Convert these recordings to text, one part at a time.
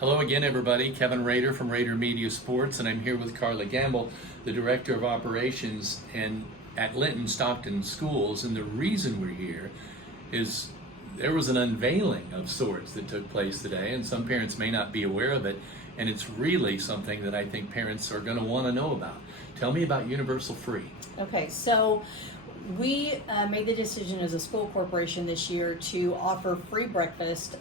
Hello again, everybody. Kevin Rader from Rader Media Sports, and I'm here with Carla Gambill, the Director of Operations at Linton-Stockton Schools. And the reason we're here is there was an unveiling of sorts that took place today, and some parents may not be aware of it, and it's really something that I think parents are going to want to know about. Tell me about Universal Free. Okay, so we made the decision as a school corporation this year to offer free breakfast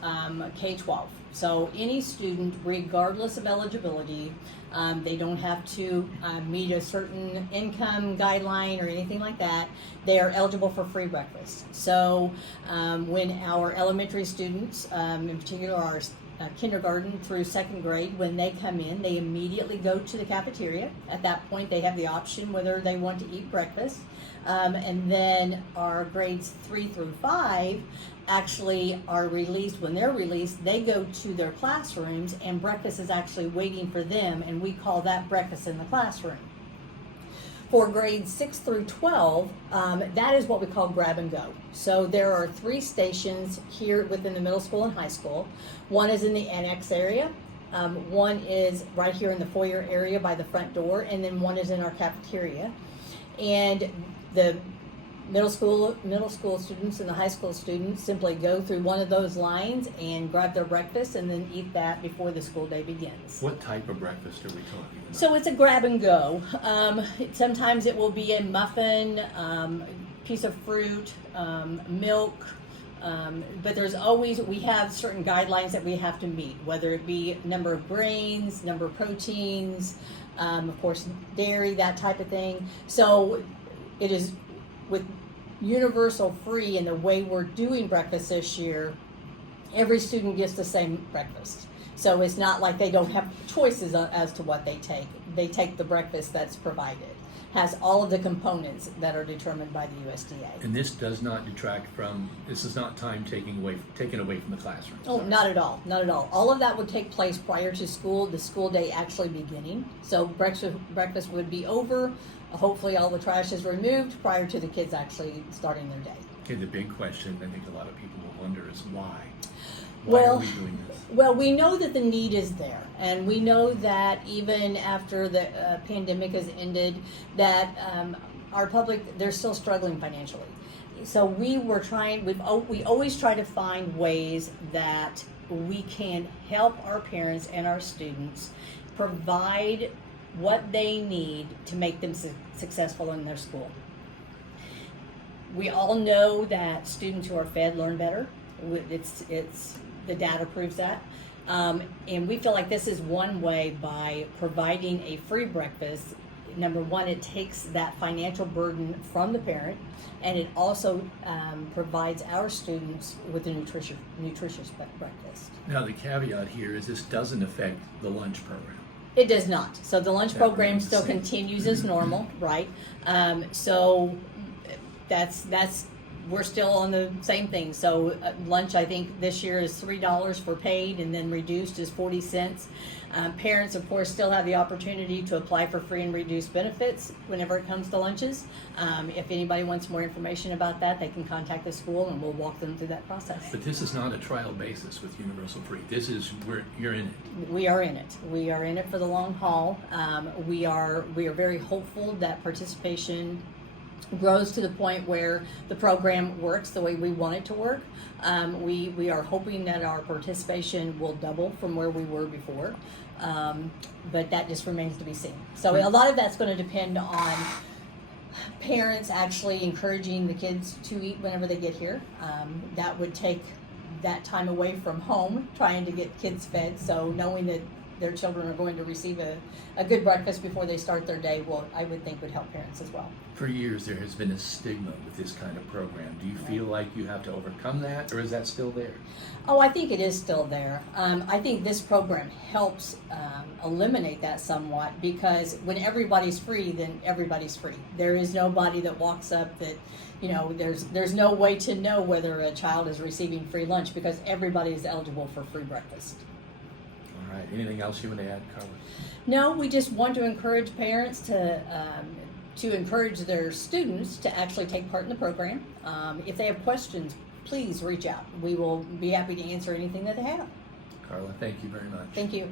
K-12. So any student, regardless of eligibility, they don't have to meet a certain income guideline or anything like that. They are eligible for free breakfast. So when our elementary students, in particular our kindergarten through second grade, when they come in, they immediately go to the cafeteria. At that point, they have the option whether they want to eat breakfast. And then our grades 3 through 5 actually are released. When they're released, they go to their classrooms, and breakfast is actually waiting for them, and we call that breakfast in the classroom. For grades 6 through 12, that is what we call grab and go. So there are 3 stations here within the middle school and high school. One is in the annex area, one is right here in the foyer area by the front door, and then one is in our cafeteria. And the middle school students and the high school students simply go through one of those lines and grab their breakfast and then eat that before the school day begins. What type of breakfast are we talking about? So it's a grab and go. Sometimes it will be a muffin, piece of fruit, milk, but we have certain guidelines that we have to meet, whether it be number of grains, number of proteins, of course dairy, that type of thing. So it is with Universal Free and the way we're doing breakfast this year, every student gets the same breakfast. So it's not like they don't have choices as to what they take. They take the breakfast that's provided. Has all of the components that are determined by the USDA. And this does not detract from, this is not time taken away from the classroom. Oh, not at all, not at all. All of that would take place prior to the school day actually beginning. So breakfast would be over. Hopefully all the trash is removed prior to the kids actually starting their day. Okay, the big question I think a lot of people will wonder is why? Why are we doing this? Well, we know that the need is there, and we know that even after the pandemic has ended, that our public, they're still struggling financially. So we always try to find ways that we can help our parents and our students provide what they need to make them successful in their school. We all know that students who are fed learn better. The data proves that. And we feel like this is one way by providing a free breakfast. Number one, it takes that financial burden from the parent, and it also provides our students with a nutritious breakfast. Now the caveat here is this doesn't affect the lunch program. It does not. So the lunch program still continues as normal, right? So that's we're still on the same thing. So lunch, I think this year is $3 for paid, and then reduced is 40 cents. Parents, of course, still have the opportunity to apply for free and reduced benefits whenever it comes to lunches. If anybody wants more information about that, they can contact the school and we'll walk them through that process. But this is not a trial basis with Universal Free. This is where you're in it. We are in it. We are in it for the long haul. We are very hopeful that participation grows to the point where the program works the way we want it to work. We are hoping that our participation will double from where we were before, but that just remains to be seen. So a lot of that's going to depend on parents actually encouraging the kids to eat whenever they get here. That would take that time away from home, trying to get kids fed. So knowing that their children are going to receive a good breakfast before they start their day, I would think would help parents as well. For years, there has been a stigma with this kind of program. Do you feel like you have to overcome that, or is that still there? Oh, I think it is still there. I think this program helps eliminate that somewhat, because when everybody's free, then everybody's free. There is nobody that walks up that, there's no way to know whether a child is receiving free lunch, because everybody is eligible for free breakfast. All right. Anything else you want to add, Carla? No, we just want to encourage parents to encourage their students to actually take part in the program. If they have questions, please reach out. We will be happy to answer anything that they have. Carla, thank you very much. Thank you.